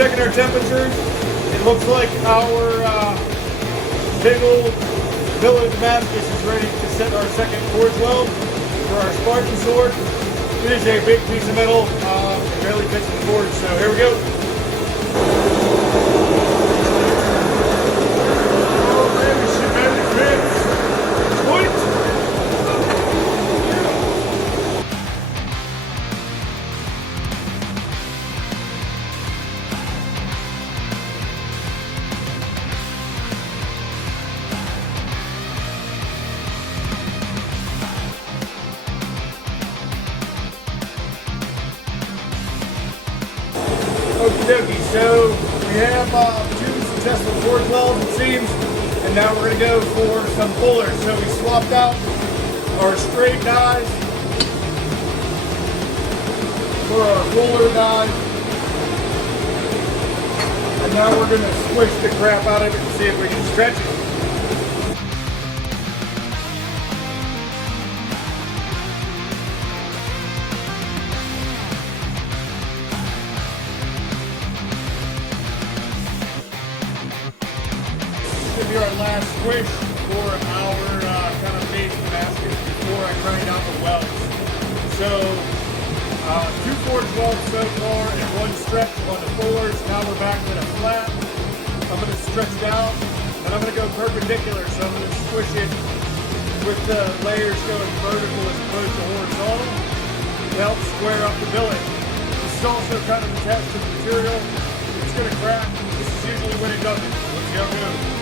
checking our temperatures. It looks like our big old billet of Damascus is ready to set our second forge weld for our Spartan sword. It is a big piece of metal. It barely fits in the forge, so here we go. Okie dokie, so we have two successful forge welds, it seems, and now we're going to go for some pullers. So we swapped out our straight dies for our puller dies, and now we're going to squish the crap out of it and see if we can stretch it. This will be our last squish for our kind of base Damascus before I grind out the welds. So, two forge welds so far and one stretch on the pullers. Now we're back to the flat. I'm going to stretch it out and I'm going to go perpendicular. So I'm going to squish it with the layers going vertical as opposed to horizontal to help square up the billet. This is also kind of a test of the material. It's going to crack. This is usually when it doesn't. Let's see how it goes.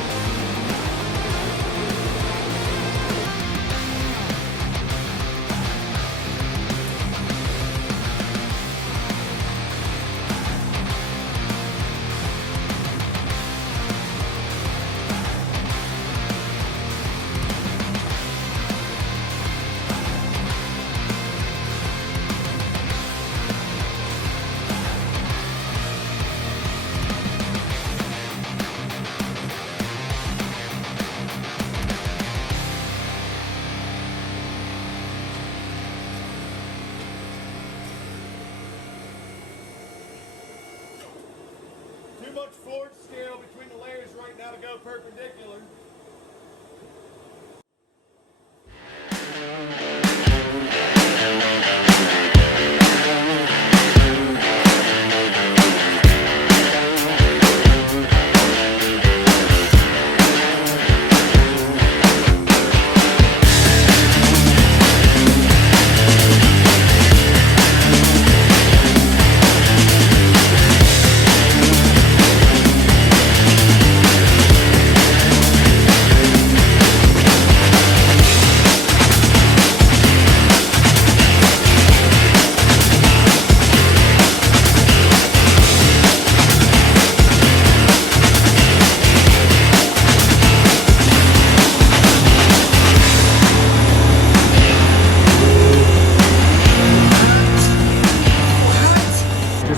Too much forge scale between the layers right now to go perpendicular.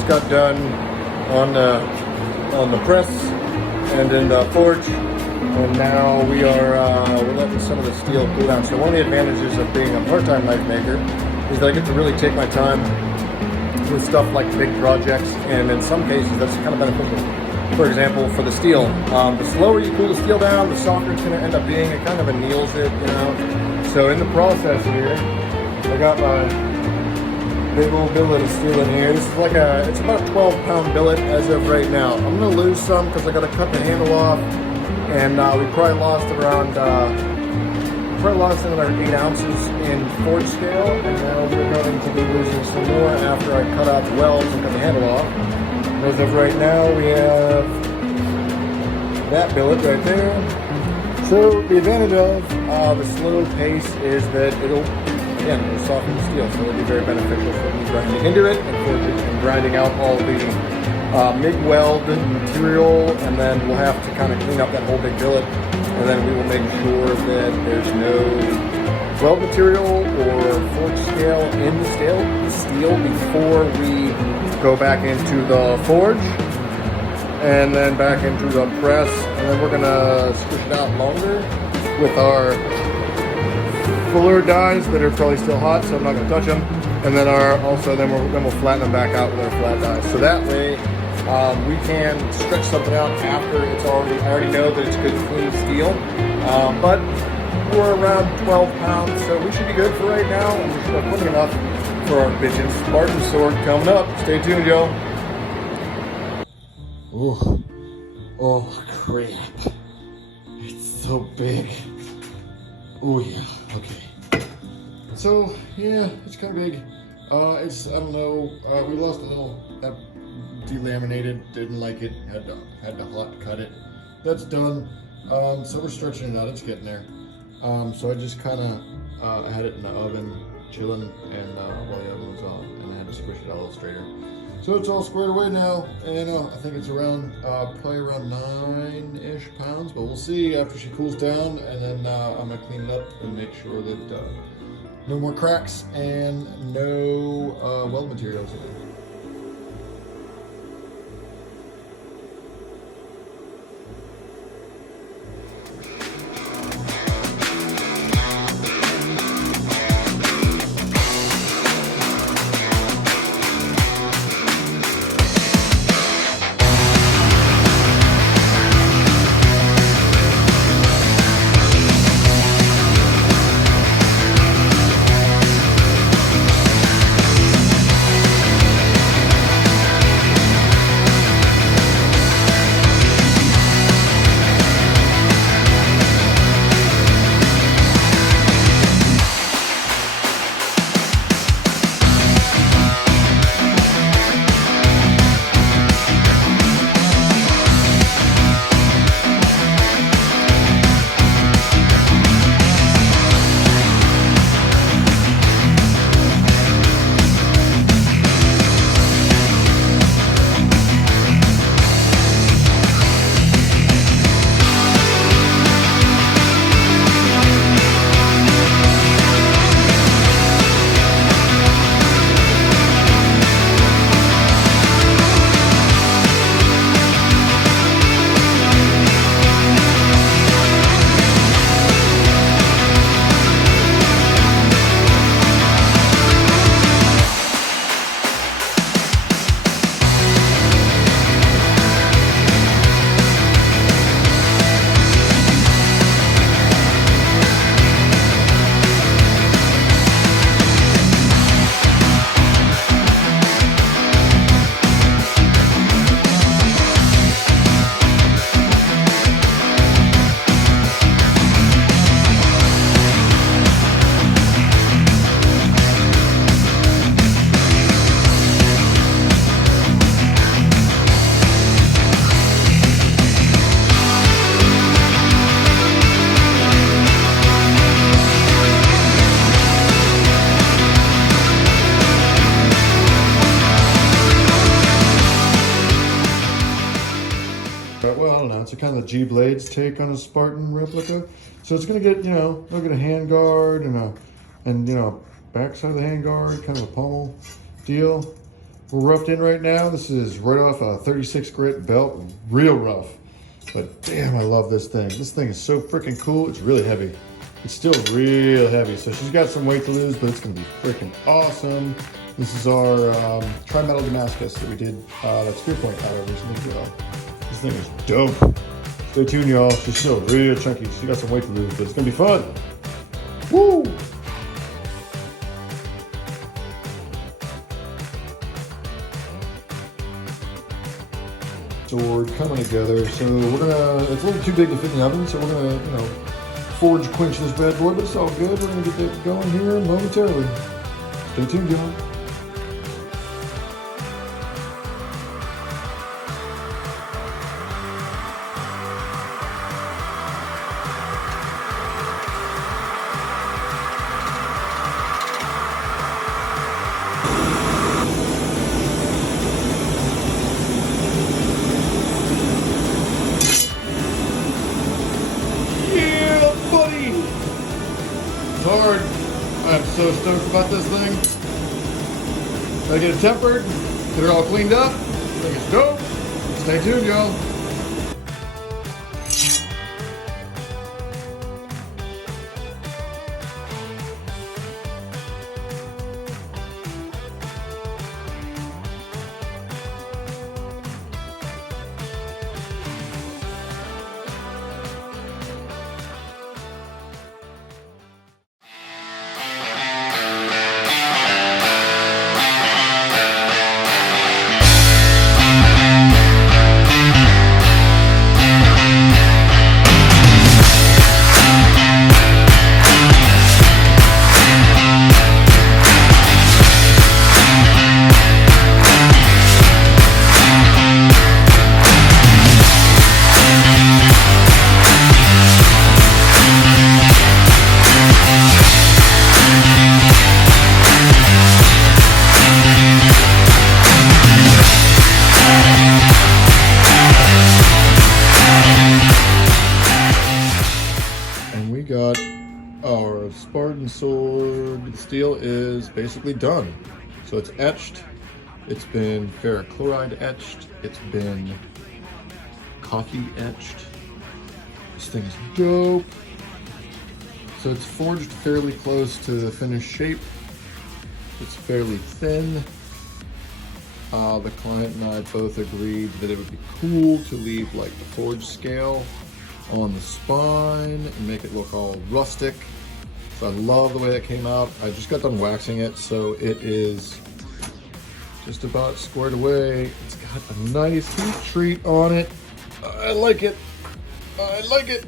Got done on the press and in the forge, and now we're letting some of the steel cool down. So one of the advantages of being a part-time knife maker is that I get to really take my time with stuff like big projects, and in some cases that's kind of beneficial. For example, for the steel, the slower you cool the steel down, the softer it's going to end up being. It kind of anneals it, you know. So in the process here, I got my big old billet of steel in here. This is like it's about a 12-pound billet as of right now. I'm gonna lose some because I gotta cut the handle off, and we probably lost another 8 ounces in forge scale, and now we're going to be losing some more after I cut out the welds and cut the handle off. As of right now, we have that billet right there. So the advantage of the slow pace is that it'll soften the steel, so it'll be very beneficial for me grinding into it and grinding out all the MIG weld material, and then we'll have to kind of clean up that whole big billet, and then we will make sure that there's no weld material or forge scale in the steel before we go back into the forge and then back into the press, and then we're gonna squish it out longer with our fuller dies that are probably still hot, so I'm not going to touch them. And then we'll flatten them back out with our flat dies. So that way, We can stretch something out after it's I already know that it's good clean steel, but we're around 12 pounds, so we should be good for right now, and we should have plenty enough for our bitchin' Spartan sword coming up. Stay tuned, y'all. Oh crap. It's so big. Oh yeah, okay. So yeah, it's kind of big. It's, I don't know, we lost a little, that delaminated, didn't like it, had to hot cut it. That's done. So we're stretching it out, it's getting there. So I just kind of had it in the oven, chilling, and while the oven was on, and I had to squish it out a little straighter. So it's all squared away now, and I think it's around, probably around 9-ish pounds, but we'll see after she cools down, and then I'm gonna clean it up and make sure that no more cracks and no weld materials in it. Well, I don't know, it's a kind of the G-Blades take on a Spartan replica. So it's gonna get, look at a hand guard and backside of the hand guard, kind of a pommel deal. We're roughed in right now. This is right off a 36 grit belt, real rough. But damn, I love this thing. This thing is so freaking cool. It's really heavy. It's still real heavy. So she's got some weight to lose, but it's gonna be freaking awesome. This is our tri-metal Damascus that we did that spear point out of recently. This thing is dope. Stay tuned, y'all. She's still real chunky. She got some weight to lose, but it's gonna be fun. Woo! Sword coming together. So we're gonna, it's a little too big to fit in the oven, so we're gonna, forge quench this bad boy, but it's all good. We're gonna get that going here momentarily. Stay tuned, y'all. Hard. I'm so stoked about this thing. Gotta get it tempered, get it all cleaned up. I think it's dope. Stay tuned, y'all. hardened sword steel is basically done. So it's etched, it's been ferric chloride etched, it's been coffee etched. This thing is dope. So it's forged fairly close to the finished shape. It's fairly thin. The client and I both agreed that it would be cool to leave like the forge scale on the spine and make it look all rustic. So I love the way it came out. I just got done waxing it, so it is just about squared away. It's got a nice heat treat on it. I like it. I like it.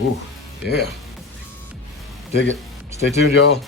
Ooh, yeah. Dig it. Stay tuned, y'all.